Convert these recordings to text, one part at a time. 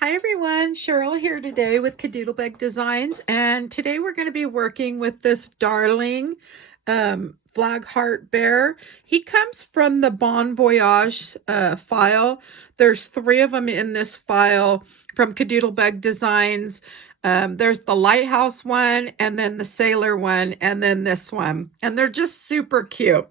Hi everyone, Cheryl here today with KaDoodlebug Designs, and today we're going to be working with this darling flag heart bear. He comes from the Voyage file. There's 3 of them in this file from KaDoodlebug Designs. There's the lighthouse one, and then the sailor one, and then this one, and they're just super cute.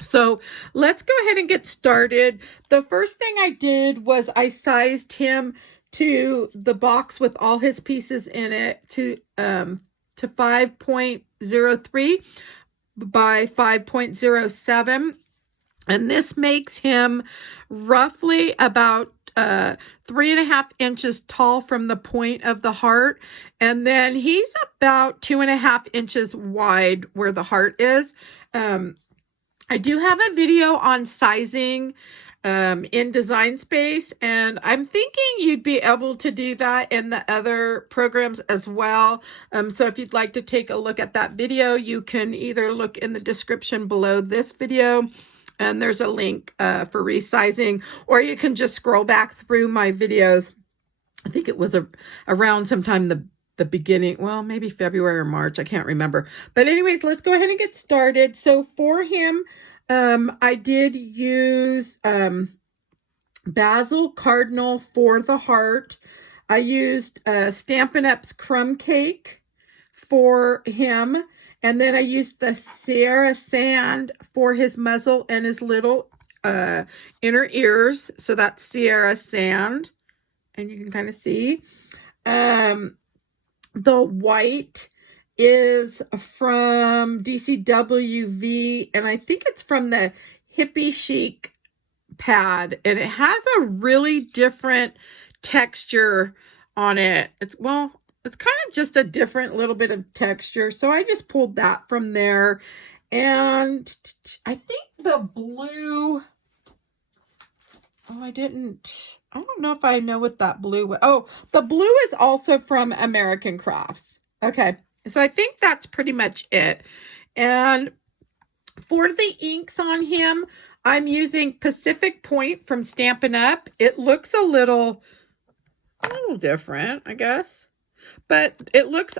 So let's go ahead and get started. The first thing I did was I sized him to the box with all his pieces in it to 5.03 by 5.07, and this makes him roughly about 3.5 inches tall from the point of the heart, and then he's about 2.5 inches wide where the heart is. I do have a video on sizing in Design Space, and I'm thinking you'd be able to do that in the other programs as well. So if you'd like to take a look at that video, you can either look in the description below this video, and there's a link for resizing, or you can just scroll back through my videos. I think it was around sometime the beginning, well, maybe February or March, I can't remember. But anyways, let's go ahead and get started. So for him, I did use Bazzill Cardinal for the heart. I used stampinUp's crumb cake for him. And then I used the Sierra Sand for his muzzle and his little inner ears. So that's Sierra Sand. And you can kind of see. The white is from DCWV, and I think it's from the Hippie Chic pad, and it has a really different texture on it. It's kind of just a different little bit of texture, so I just pulled that from there. And I think the blue, I don't know if I know what that blue was. Oh, the blue is also from American Crafts. Okay, so I think that's pretty much it. And for the inks on him, I'm using Pacific Point from Stampin' Up. It looks a little different, I guess. But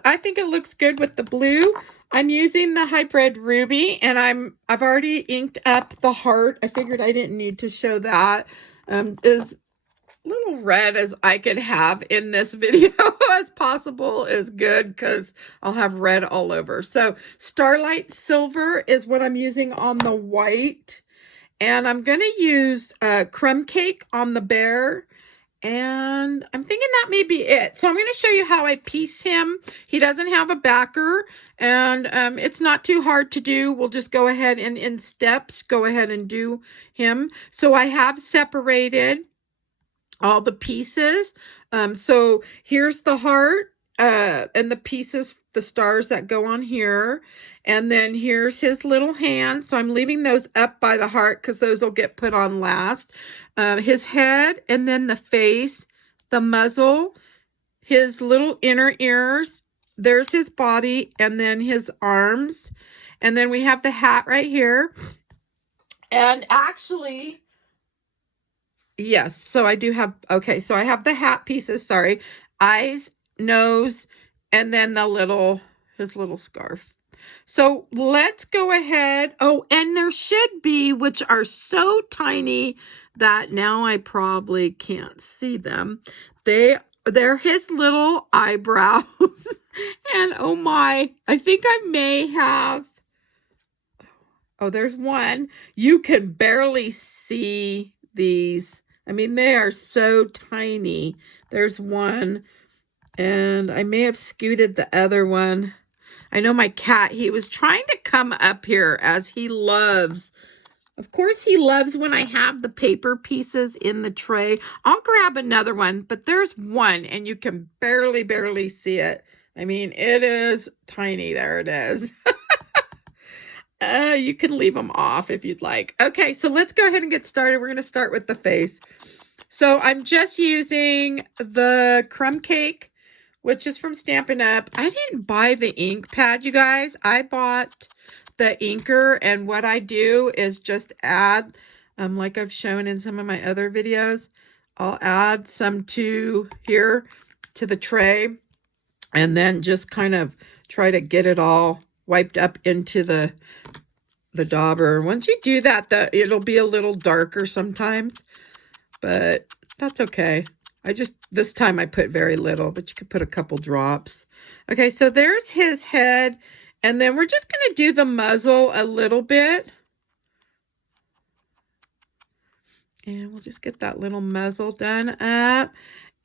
I think it looks good with the blue. I'm using the Hybrid Ruby, and I've already inked up the heart. I figured I didn't need to show that. As little red as I could have in this video as possible is good, because I'll have red all over. So Starlight Silver is what I'm using on the white, and I'm going to use crumb cake on the bear, and I'm thinking that may be it. So I'm going to show you how I piece him. He doesn't have a backer, and it's not too hard to do. We'll just go ahead and in steps go ahead and do him. So I have separated all the pieces. So here's the heart and the pieces, the stars that go on here. And then here's his little hand. So I'm leaving those up by the heart because those will get put on last. His head, and then the face, the muzzle, his little inner ears. There's his body, and then his arms. And then we have the hat right here. And actually, yes, so I do have, okay, so I have the hat pieces, sorry, eyes, nose, and then his little scarf. So let's go ahead. Oh, and there should be, which are so tiny that now I probably can't see them. They're his little eyebrows. And oh my, I think I may have, oh, there's one. You can barely see these. I mean, they are so tiny. There's one, and I may have scooted the other one. I know my cat, he was trying to come up here, as he loves. Of course, he loves when I have the paper pieces in the tray. I'll grab another one, but there's one, and you can barely see it. I mean, it is tiny. There it is. You can leave them off if you'd like. Okay, so let's go ahead and get started. We're going to start with the face. So I'm just using the crumb cake, which is from Stampin' Up. I didn't buy the ink pad, you guys. I bought the inker, and what I do is just add, like I've shown in some of my other videos, I'll add some to here to the tray, and then just kind of try to get it all wiped up into the dauber. Once you do that, it'll be a little darker sometimes, but that's okay. This time I put very little, but you could put a couple drops. Okay, so there's his head, and then we're just going to do the muzzle a little bit. And we'll just get that little muzzle done up.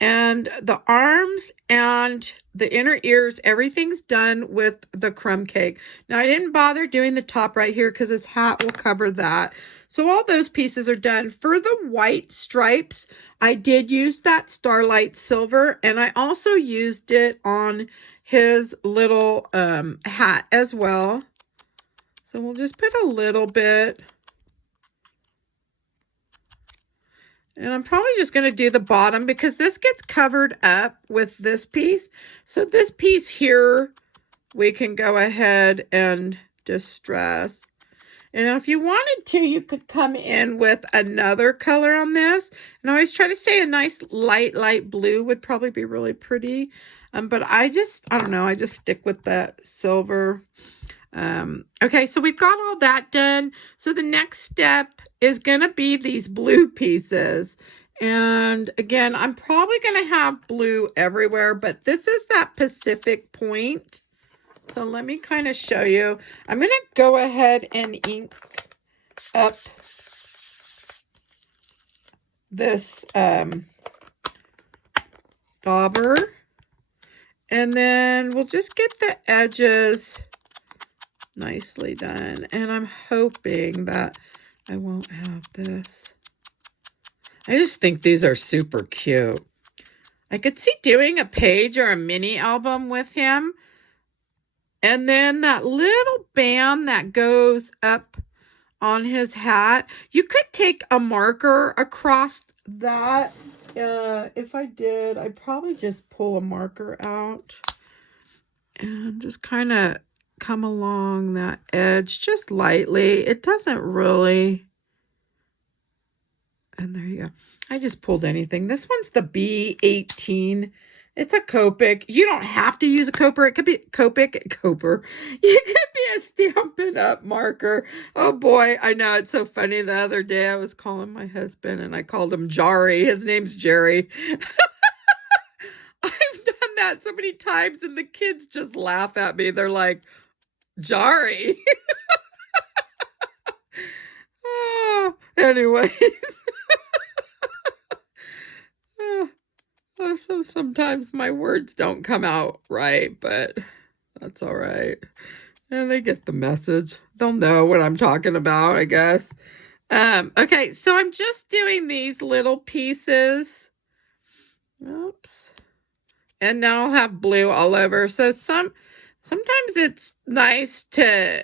And the arms and the inner ears, everything's done with the crumb cake. Now, I didn't bother doing the top right here because his hat will cover that. So all those pieces are done. For the white stripes, I did use that Starlight Silver, and I also used it on his little hat as well. So we'll just put a little bit. And I'm probably just going to do the bottom because this gets covered up with this piece. So this piece here, we can go ahead and distress. And if you wanted to, you could come in with another color on this. And I always try to say a nice light blue would probably be really pretty. But I don't know, I just stick with that silver. Okay, so we've got all that done. So the next step is going to be these blue pieces. And again, I'm probably going to have blue everywhere, but this is that Pacific point. So let me kind of show you. I'm going to go ahead and ink up this dauber. And then we'll just get the edges nicely done. And I'm hoping that I won't have this. I just think these are super cute. I could see doing a page or a mini album with him. And then that little band that goes up on his hat. You could take a marker across that. If I did, I'd probably just pull a marker out. And just kind of come along that edge just lightly. It doesn't really. And there you go. I just pulled anything. This one's the B18. It's a Copic. You don't have to use a Copic. It could be Copic. It could be a Stampin' Up marker. Oh boy, I know, it's so funny. The other day I was calling my husband and I called him Jari. His name's Jerry. I've done that so many times and the kids just laugh at me. They're like, Jari. Anyways. So sometimes my words don't come out right, but that's all right. And they get the message. They'll know what I'm talking about, I guess. Okay, so I'm just doing these little pieces. Oops. And now I'll have blue all over. So sometimes it's nice to,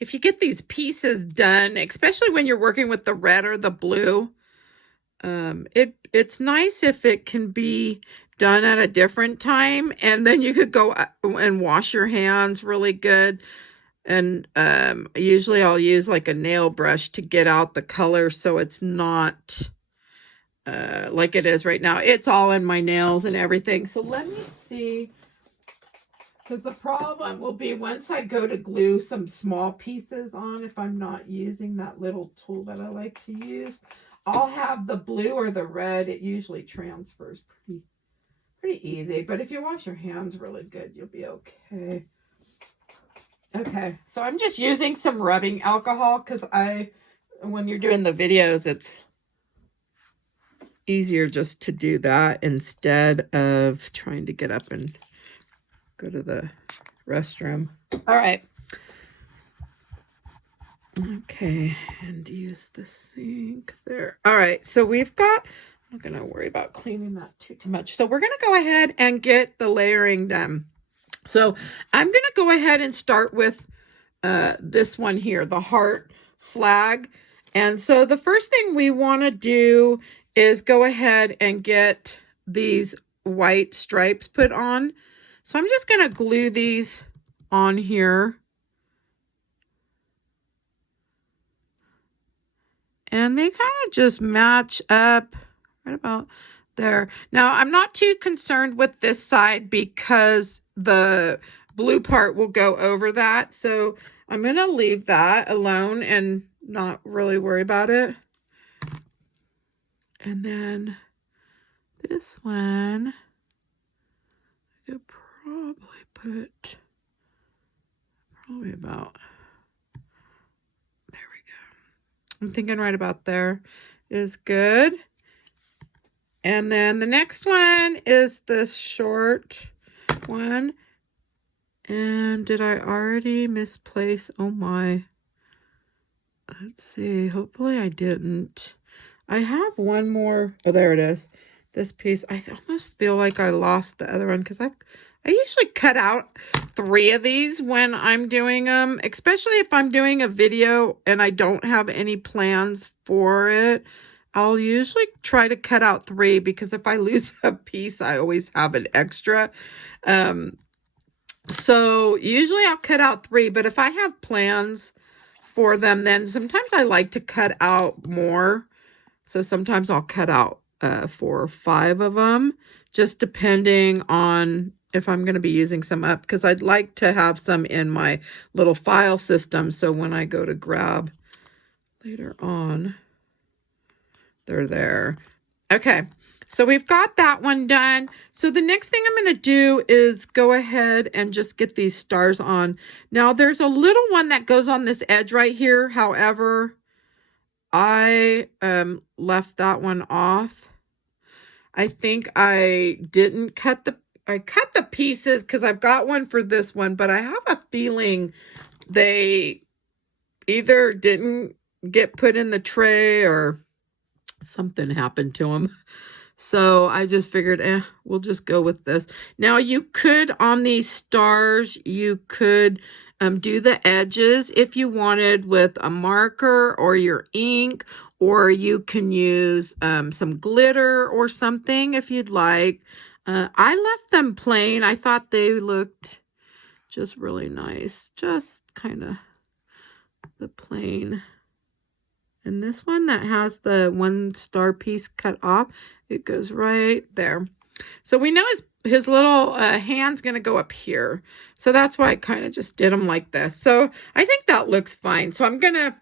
if you get these pieces done, especially when you're working with the red or the blue, it's nice if it can be done at a different time, and then you could go and wash your hands really good. And usually I'll use like a nail brush to get out the color so it's not like it is right now. It's all in my nails and everything. So let me see, because the problem will be once I go to glue some small pieces on, if I'm not using that little tool that I like to use, I'll have the blue or the red. It usually transfers pretty easy. But if you wash your hands really good, you'll be okay. Okay, so I'm just using some rubbing alcohol because when you're doing the videos, it's easier just to do that instead of trying to get up and go to the restroom. All right. Okay, and use the sink there. All right, so we've got, I'm not going to worry about cleaning that too much. So we're going to go ahead and get the layering done. So I'm going to go ahead and start with this one here, the heart flag. And so the first thing we want to do is go ahead and get these white stripes put on. So I'm just going to glue these on here. And they kind of just match up right about there. Now, I'm not too concerned with this side because the blue part will go over that. So I'm going to leave that alone and not really worry about it. And then this one, I could probably put about, there we go. I'm thinking right about there is good. And then the next one is this short one. And did I already misplace? Oh my. Let's see. Hopefully I didn't. I have one more. Oh, there it is. This piece. I almost feel like I lost the other one because I usually cut out 3 of these when I'm doing them, especially if I'm doing a video and I don't have any plans for it. I'll usually try to cut out 3 because if I lose a piece, I always have an extra. So usually I'll cut out 3, but if I have plans for them, then sometimes I like to cut out more. So sometimes I'll cut out 4 or 5 of them, just depending on if I'm going to be using some up, because I'd like to have some in my little file system. So when I go to grab later on, they're there. Okay. So we've got that one done. So the next thing I'm going to do is go ahead and just get these stars on. Now there's a little one that goes on this edge right here. However, I left that one off. I think I didn't cut I cut the pieces because I've got one for this one, but I have a feeling they either didn't get put in the tray or something happened to them. So I just figured, we'll just go with this. Now you could, on these stars, you could do the edges if you wanted with a marker or your ink, or you can use some glitter or something if you'd like. I left them plain. I thought they looked just really nice. Just kind of the plain. And this one that has the 1 star piece cut off, it goes right there. So we know his little hand's going to go up here. So that's why I kind of just did them like this. So I think that looks fine. So I'm going to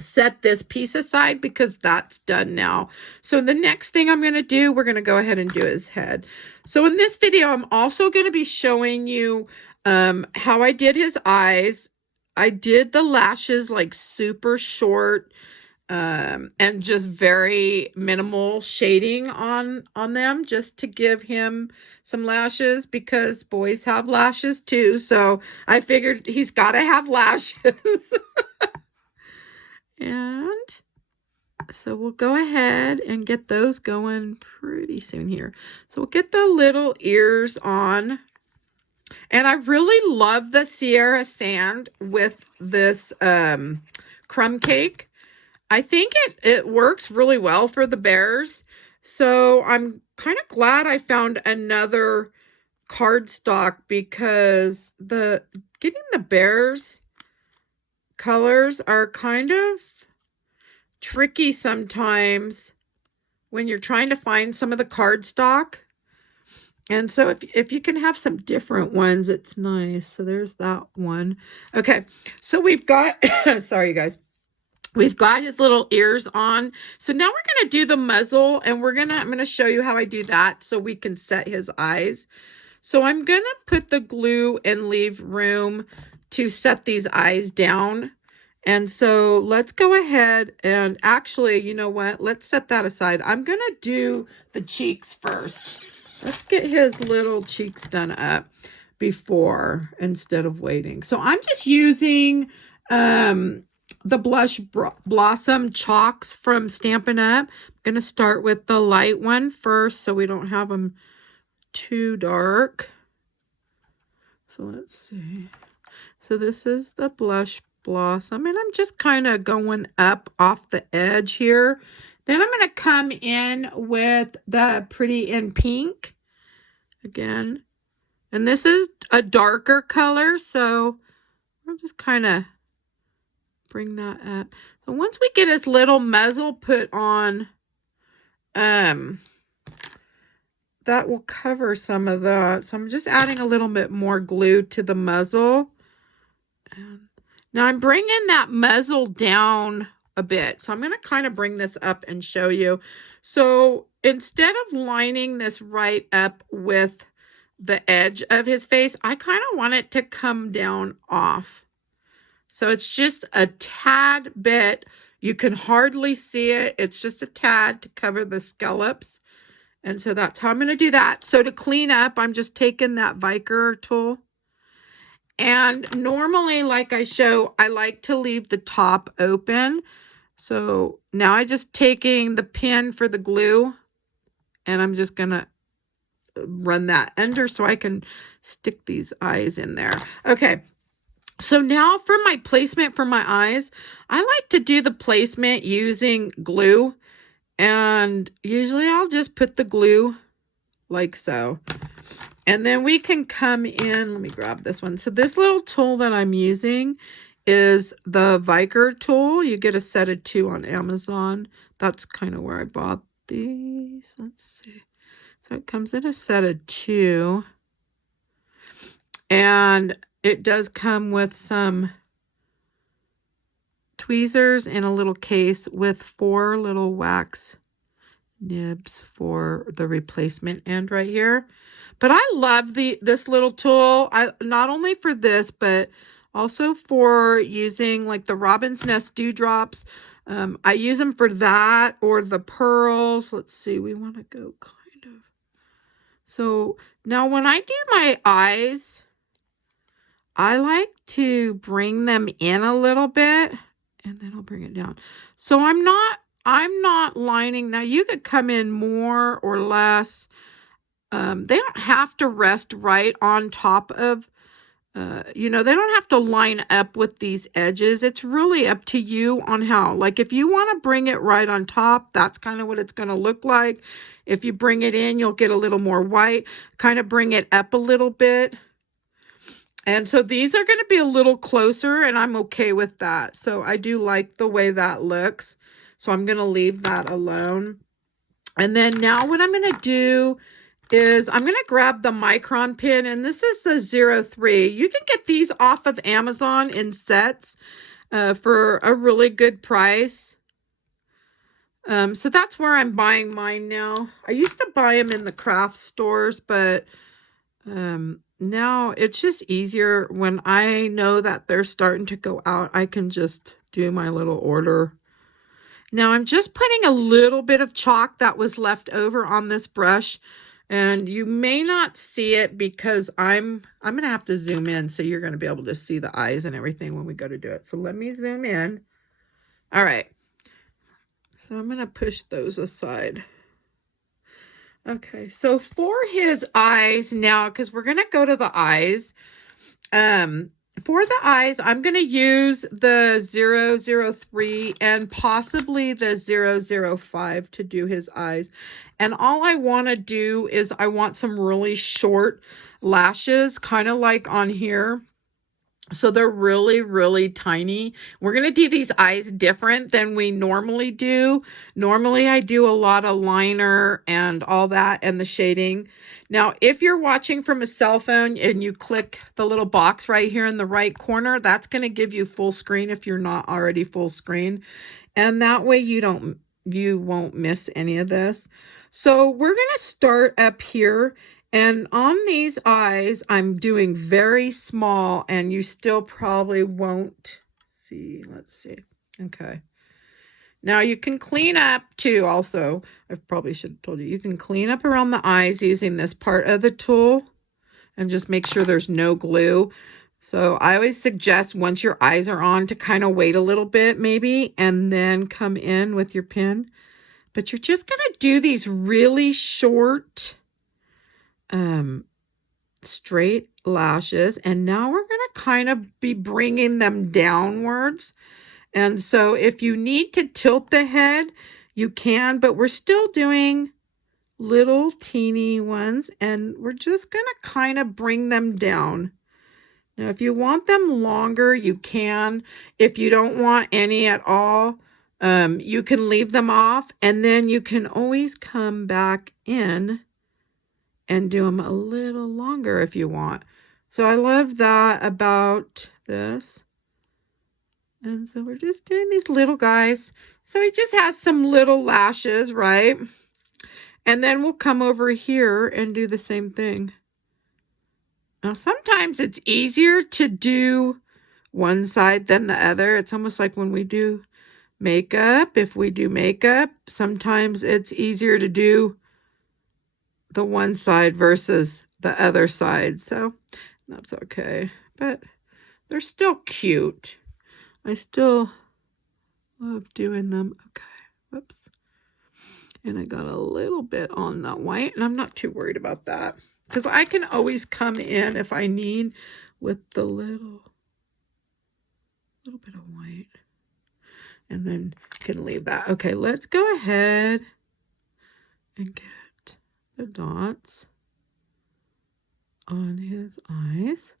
set this piece aside because that's done now. So the next thing I'm going to do, we're going to go ahead and do his head. So in this video, I'm also going to be showing you how I did his eyes. I did the lashes like super short and just very minimal shading on them just to give him some lashes because boys have lashes too. So I figured he's got to have lashes. And so we'll go ahead and get those going pretty soon here. So we'll get the little ears on. And I really love the Sierra Sand with this crumb cake. I think it works really well for the bears. So I'm kind of glad I found another cardstock because getting the bears colors are kind of tricky sometimes when you're trying to find some of the cardstock. And so if you can have some different ones, it's nice. So there's that one. Okay, so we've got, sorry you guys, we've got his little ears on. So now we're going to do the muzzle, and I'm going to show you how I do that so we can set his eyes. So I'm going to put the glue and leave room to set these eyes down. And so let's go ahead and actually, you know what? Let's set that aside. I'm going to do the cheeks first. Let's get his little cheeks done up before instead of waiting. So I'm just using the Blush Blossom chalks from stampinUp. I'm going to start with the light one first so we don't have them too dark. So let's see. So this is the Blush Blossom, and I'm just kind of going up off the edge here. Then I'm going to come in with the Pretty in Pink again, and this is a darker color, so I'll just kind of bring that up. So once we get his little muzzle put on that will cover some of the, so I'm just adding a little bit more glue to the muzzle. And now I'm bringing that muzzle down a bit. So I'm going to kind of bring this up and show you. So instead of lining this right up with the edge of his face, I kind of want it to come down off. So it's just a tad bit. You can hardly see it. It's just a tad to cover the scallops. And so that's how I'm going to do that. So to clean up, I'm just taking that Viker tool. And normally, like I show, I like to leave the top open. So now I'm just taking the pin for the glue. And I'm just going to run that under so I can stick these eyes in there. Okay. So now for my placement for my eyes, I like to do the placement using glue. And usually I'll just put the glue like so. And then we can come in, let me grab this one. So this little tool that I'm using is the Viker tool. You get a set of 2 on Amazon. That's kind of where I bought these. Let's see. So it comes in a set of 2. And it does come with some tweezers in a little case with 4 little wax nibs for the replacement end right here. But I love this little tool. Not only for this, but also for using like the Robin's Nest dewdrops. I use them for that or the pearls. Let's see, we want to go kind of. So now when I do my eyes, I like to bring them in a little bit and then I'll bring it down. So I'm not lining. Now you could come in more or less. They don't have to rest right on top of, they don't have to line up with these edges. It's really up to you on how. Like if you want to bring it right on top, that's kind of what it's going to look like. If you bring it in, you'll get a little more white. Kind of bring it up a little bit. And so these are going to be a little closer and I'm okay with that. So I do like the way that looks. So I'm going to leave that alone. And then now what I'm going to do is I'm going to grab the micron pin, and this is the 03. You can get these off of Amazon in sets for a really good price. So that's where I'm buying mine now. I used to buy them in the craft stores, but now it's just easier when I know that they're starting to go out. I can just do my little order. Now I'm just putting a little bit of chalk that was left over on this brush. And you may not see it because I'm going to have to zoom in so you're going to be able to see the eyes and everything when we go to do it. So let me zoom in. All right. So I'm going to push those aside. Okay. So for his eyes now, because we're going to go to the eyes. For the eyes, I'm going to use the 003 and possibly the 005 to do his eyes. And all I want to do is I want some really short lashes, kind of like on here. So they're really, really tiny. We're going to do these eyes different than we normally do. Normally, I do a lot of liner and all that and the shading. Now, if you're watching from a cell phone and you click the little box right here in the right corner, that's going to give you full screen if you're not already full screen. And that way you won't miss any of this. So we're going to start up here. And on these eyes, I'm doing very small, and you still probably won't see. Let's see. Okay. Now you can clean up too also. I probably should have told you. You can clean up around the eyes using this part of the tool and just make sure there's no glue. So I always suggest once your eyes are on to kind of wait a little bit maybe and then come in with your pin. But you're just going to do these really short straight lashes, and now we're going to kind of be bringing them downwards. And so if you need to tilt the head, you can, but we're still doing little teeny ones, and we're just going to kind of bring them down. Now, if you want them longer, you can. If you don't want any at all, you can leave them off, and then you can always come back in and do them a little longer if you want. So I love that about this. And so we're just doing these little guys. So he just has some little lashes, right? And then we'll come over here and do the same thing. Now, sometimes it's easier to do one side than the other. It's almost like when we do makeup. If we do makeup, sometimes it's easier to do the one side versus the other side. So that's okay. But they're still cute. I still love doing them. Okay. Whoops. And I got a little bit on that white, and I'm not too worried about that because I can always come in if I need with the little bit of white, and then can leave that. Okay, let's go ahead and get the dots on his eyes.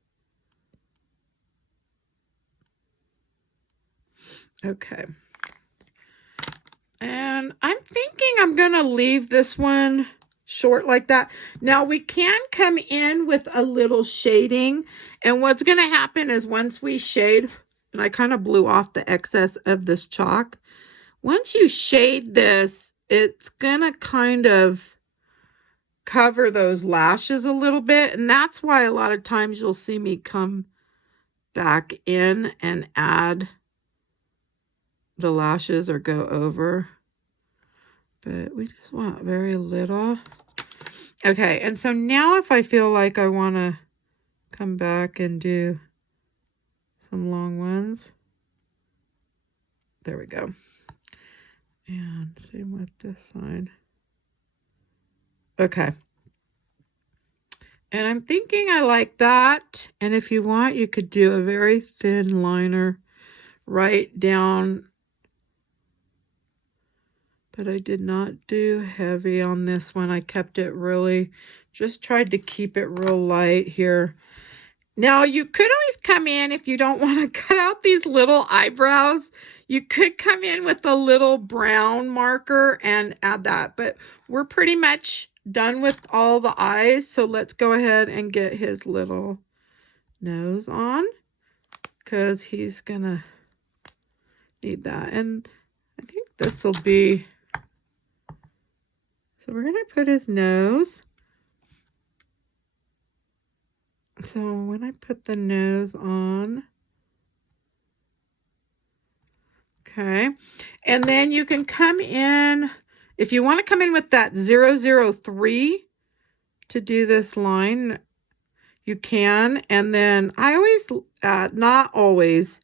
Okay. And I'm thinking I'm going to leave this one short like that. Now we can come in with a little shading. And what's going to happen is once we shade, and I kind of blew off the excess of this chalk. Once you shade this, it's going to kind of cover those lashes a little bit. And that's why a lot of times you'll see me come back in and add the lashes or go over, but we just want very little. Okay, and so now if I feel like I want to come back and do some long ones, there we go. And same with this side. Okay, and I'm thinking I like that. And if you want, you could do a very thin liner right down. But I did not do heavy on this one. I kept it really, just tried to keep it real light here. Now, you could always come in, if you don't want to cut out these little eyebrows, you could come in with a little brown marker and add that. But we're pretty much done with all the eyes. So let's go ahead and get his little nose on, because he's going to need that. And I think this will be... So we're going to put his nose. So when I put the nose on, okay, and then you can come in, if you want to come in with that 003 to do this line, you can. And then I always, not always,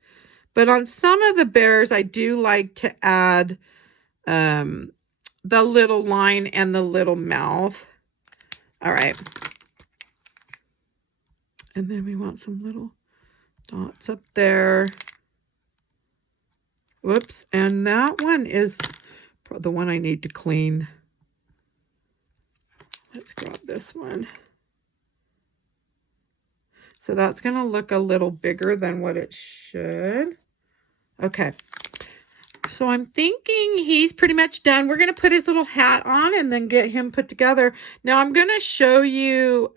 but on some of the bears, I do like to add the little line and the little mouth. All right. And then we want some little dots up there. Whoops. And that one is the one I need to clean. Let's grab this one. So that's going to look a little bigger than what it should. Okay. So I'm thinking he's pretty much done. We're going to put his little hat on and then get him put together. Now I'm going to show you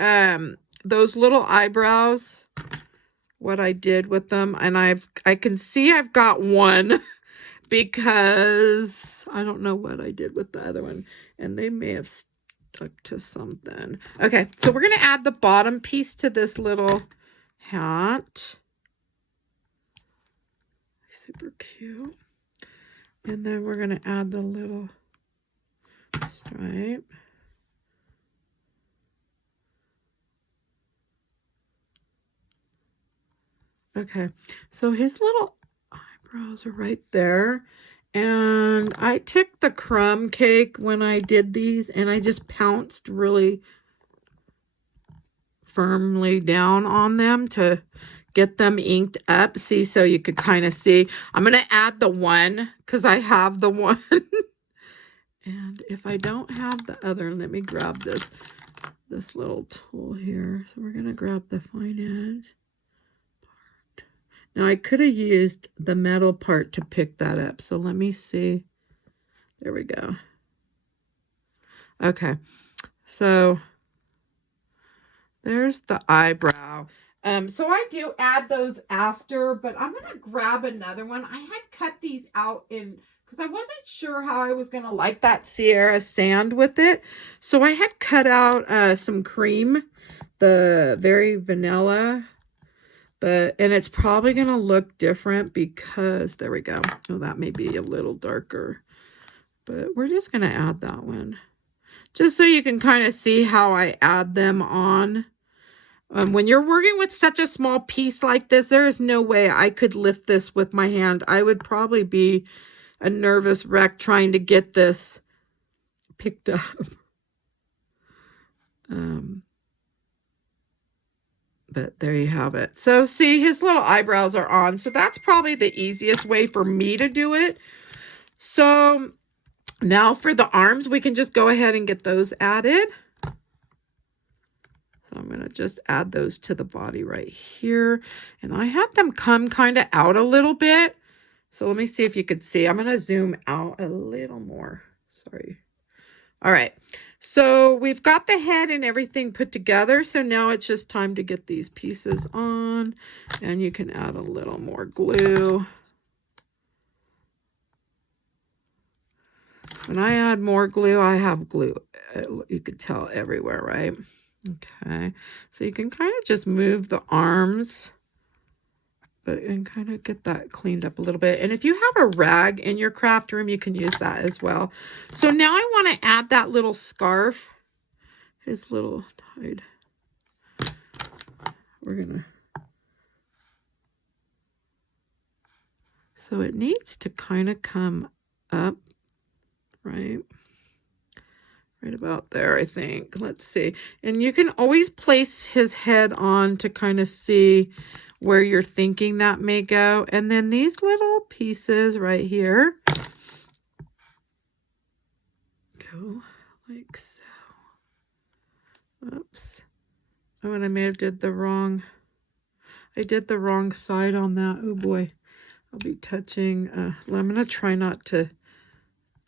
those little eyebrows, what I did with them. And I can see I've got one because I don't know what I did with the other one. And they may have stuck to something. Okay, so we're going to add the bottom piece to this little hat. Super cute. And then we're going to add the little stripe. Okay, so his little eyebrows are right there. And I took the crumb cake when I did these, and I just pounced really firmly down on them to get them inked up. See, so you could kind of see. I'm going to add the one because I have the one. And if I don't have the other, let me grab this little tool here. So we're going to grab the fine edge part. Now I could have used the metal part to pick that up. So let me see. There we go. Okay. So there's the eyebrow. So I do add those after, but I'm going to grab another one. I had cut these out in, because I wasn't sure how I was going to like that Sierra sand with it. So I had cut out some cream, the very vanilla, and it's probably going to look different because, there we go. Oh, that may be a little darker, but we're just going to add that one. Just so you can kind of see how I add them on. When you're working with such a small piece like this, there is no way I could lift this with my hand. I would probably be a nervous wreck trying to get this picked up. But there you have it. So see, his little eyebrows are on. So that's probably the easiest way for me to do it. So now for the arms, we can just go ahead and get those added. So I'm going to just add those to the body right here. And I had them come kind of out a little bit. So let me see if you could see. I'm going to zoom out a little more. Sorry. All right. So we've got the head and everything put together. So now it's just time to get these pieces on. And you can add a little more glue. When I add more glue, I have glue, you could tell, everywhere, right? Okay, so you can kind of just move the arms, and kind of get that cleaned up a little bit. And if you have a rag in your craft room, you can use that as well. So now I want to add that little scarf, his little tied. We're gonna, so it needs to kind of come up, right? Right about there, I think. Let's see. And you can always place his head on to kind of see where you're thinking that may go. And then these little pieces right here go like so. Oops. Oh, and I may have did the wrong. I did the wrong side on that. Oh boy. I'll be touching. I'm going to try not to.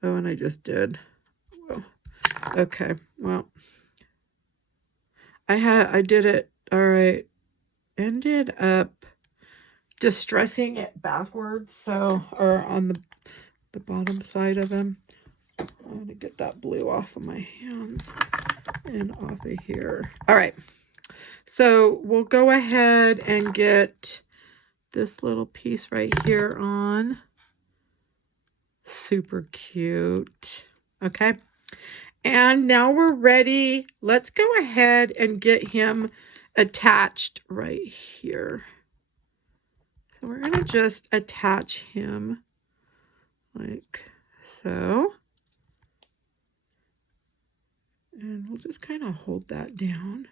Oh, and I just did. Whoa. Okay, well, I did it, all right, ended up distressing it backwards, so, or on the bottom side of him. I'm going to get that blue off of my hands and off of here. All right, so we'll go ahead and get this little piece right here on. Super cute, okay. And now we're ready. Let's go ahead and get him attached right here. So we're going to just attach him like so. And we'll just kind of hold that down.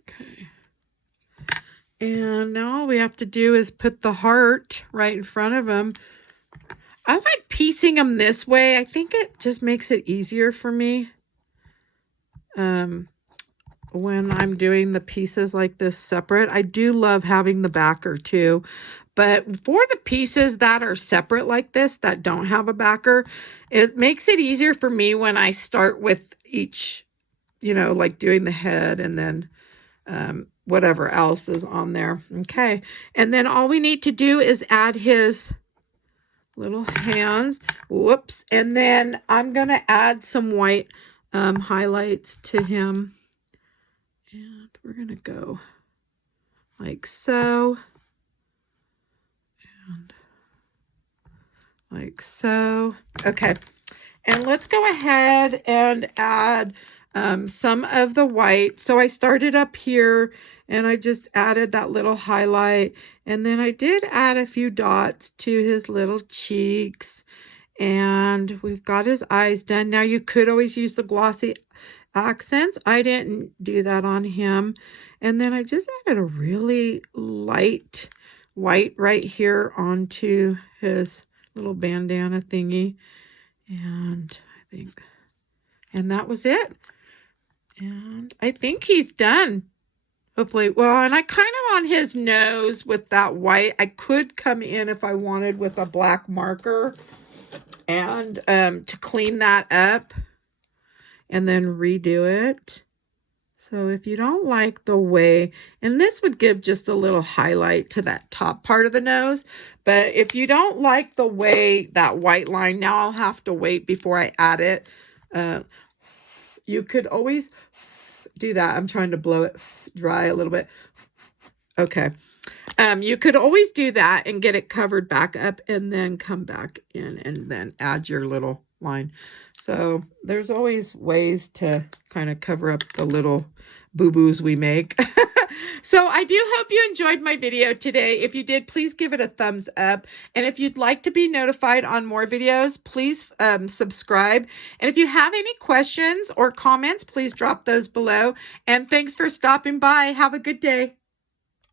Okay. And now all we have to do is put the heart right in front of him. I like piecing them this way. I think it just makes it easier for me when I'm doing the pieces like this separate. I do love having the backer too. But for the pieces that are separate like this, that don't have a backer, it makes it easier for me when I start with each, you know, like doing the head and then whatever else is on there. Okay. And then all we need to do is add his little hands. Whoops. And then I'm going to add some white highlights to him. And we're going to go like so. And like so. Okay. And let's go ahead and add some of the white. So I started up here and I just added that little highlight. And then I did add a few dots to his little cheeks. And we've got his eyes done. Now you could always use the glossy accents. I didn't do that on him. And then I just added a really light white right here onto his little bandana thingy. And I think, and that was it. And I think he's done. Hopefully, well, and I kind of on his nose with that white. I could come in if I wanted with a black marker and to clean that up and then redo it. So if you don't like the way, and this would give just a little highlight to that top part of the nose, but if you don't like the way that white line, now I'll have to wait before I add it. You could always do that. I'm trying to blow it dry a little bit. Okay. You could always do that and get it covered back up and then come back in and then add your little line. So there's always ways to kind of cover up the little boo-boos we make. So I do hope you enjoyed my video today. If you did, please give it a thumbs up. And if you'd like to be notified on more videos, please subscribe. And if you have any questions or comments, please drop those below. And thanks for stopping by. Have a good day.